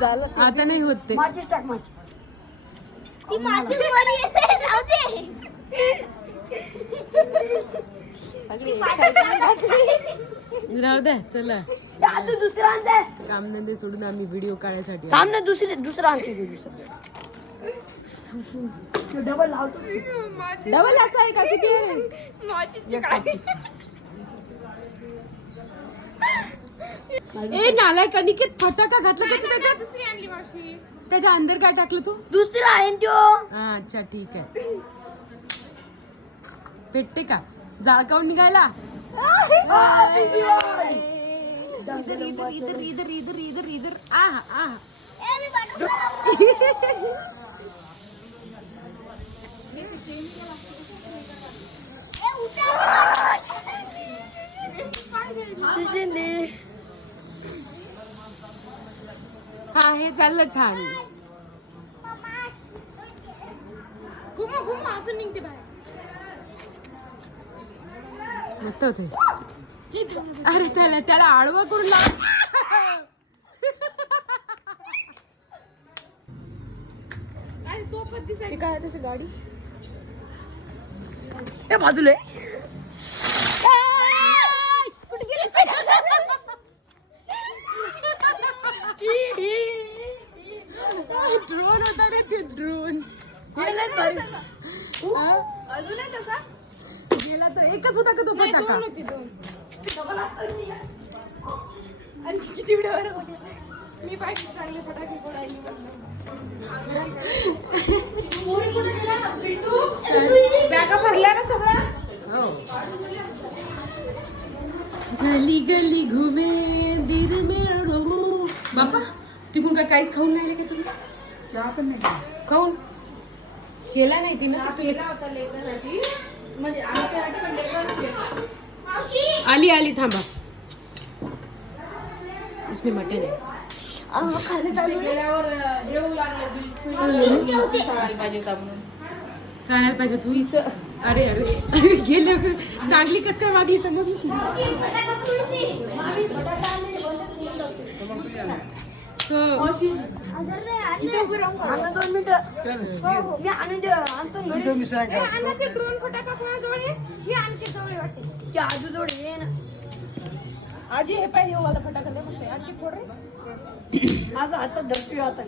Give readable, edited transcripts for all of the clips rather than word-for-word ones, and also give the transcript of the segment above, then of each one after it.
झालं आता नाही होत ते. माझी टाक माझी. ती माझी वर येते जाऊ दे. राहू द्या चला. आता दुसरा आणते. कामधंदे सोडून आम्ही व्हिडिओ काढायसाठी थांब ना दुसरा आणते डबल लावतो. डबल असं आहे का किती आहे? ए नालायक अनिकेत फटाका घातला का तू त्याच्यात? दुसरी आणली मावशी. त्याच्या अंदर काय टाकलं तू? दुसरा आहे तो. हा अच्छा ठीक आहे. पेटते का जाळकावून निघायला? इधर इधर इधर इधर इधर इधर इधर आहा आहा. हा हे चाललं छान. घुमा घुमा अजून निघते बाहेर. मस्त होते. अरे त्याला त्याला आडवा करून लाव. आणि सोबत दिसायची. ते काय त्याची गाडी ए बाजूला ड्रोन होता रे ते ड्रोन. अजून आहे तसा. गेला तर एकच होता का तो फटाका? होती दोन. आणि किती वेळावर मी पाहिजे चांगले फटाके फोडायला. बॅगा भरल्या ना सगळ्या. हो. गली गली घुमे दिल मेरा रो. बापा तिकून काय काहीच खाऊन नाही का तुम्ही? चहा पण नाही खाऊन केला नाही तिनं की तुला? होता लेकरासाठी म्हणजे आमच्यासाठी पण लेकरासाठी. आली आली थांबा. इसमें मटन है. गेल्यावर येऊ लागले बिल. सांगायला पाहिजे होता म्हणून. खायला पाहिजे तू. अरे अरे गेले चांगली कस काय वागली समज. हो. इथे उभं राहून खा. 2 मिनिटं. मी आणून आणतो घरी. अण्णा ते ड्रोन फटाका कोणाजवळ आहे? हे आणखी जवळ आहे वाटते. त्या आजूजवळ ये ना. आजी हे पाहिजे हो वाला फटाका लय मस्त आहे. आणखी फोड रे. माझा हातात धरतोय आता.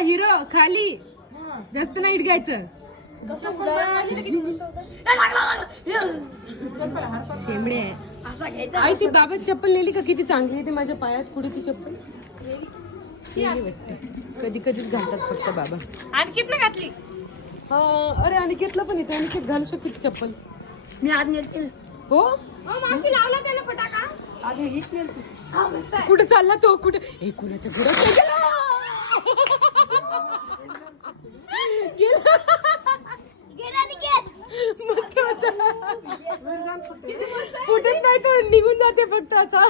हिरो खाली जास्त नाही घ्यायचं. कसं फुलवा अशी तर किती मस्त होतं. शेंबडे आहे. असा घ्यायचा. आई ती बाबा चप्पल नेली का? किती चांगली आहे ती. माझ्या पायात पुढे ती चप्पल नेली वाटते. कधी कधीच घालतात फक्त बाबा. आणखीत ना घातली. हा अरे अनिकेतला पण येते. अनिकेत घालू शकते ती चप्पल. मी आज नेलते ना. हो मावशी लावला त्याला फटाका. आज हीच नेलते. कुठे चालला तो? कुठे हे कोणाच्या घरात गेला? मस्त होता. फुटत नाही तो निघून जाते फक्त असा.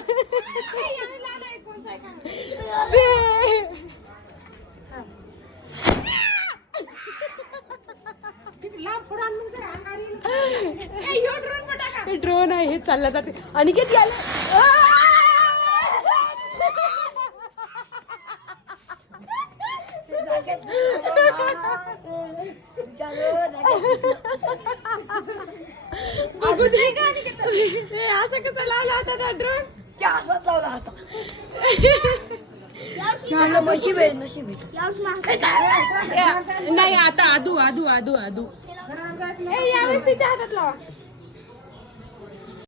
ड्रोन आहे हे चालला जाते. आणि किती आलं असं कसं लावला होता ना ड्रोन? त्या असाच लावला असा. नशीब आहे नशीब आहे. नाही आता आदू आदू आदू आदू यावेळेस तिच्या हातात लावा.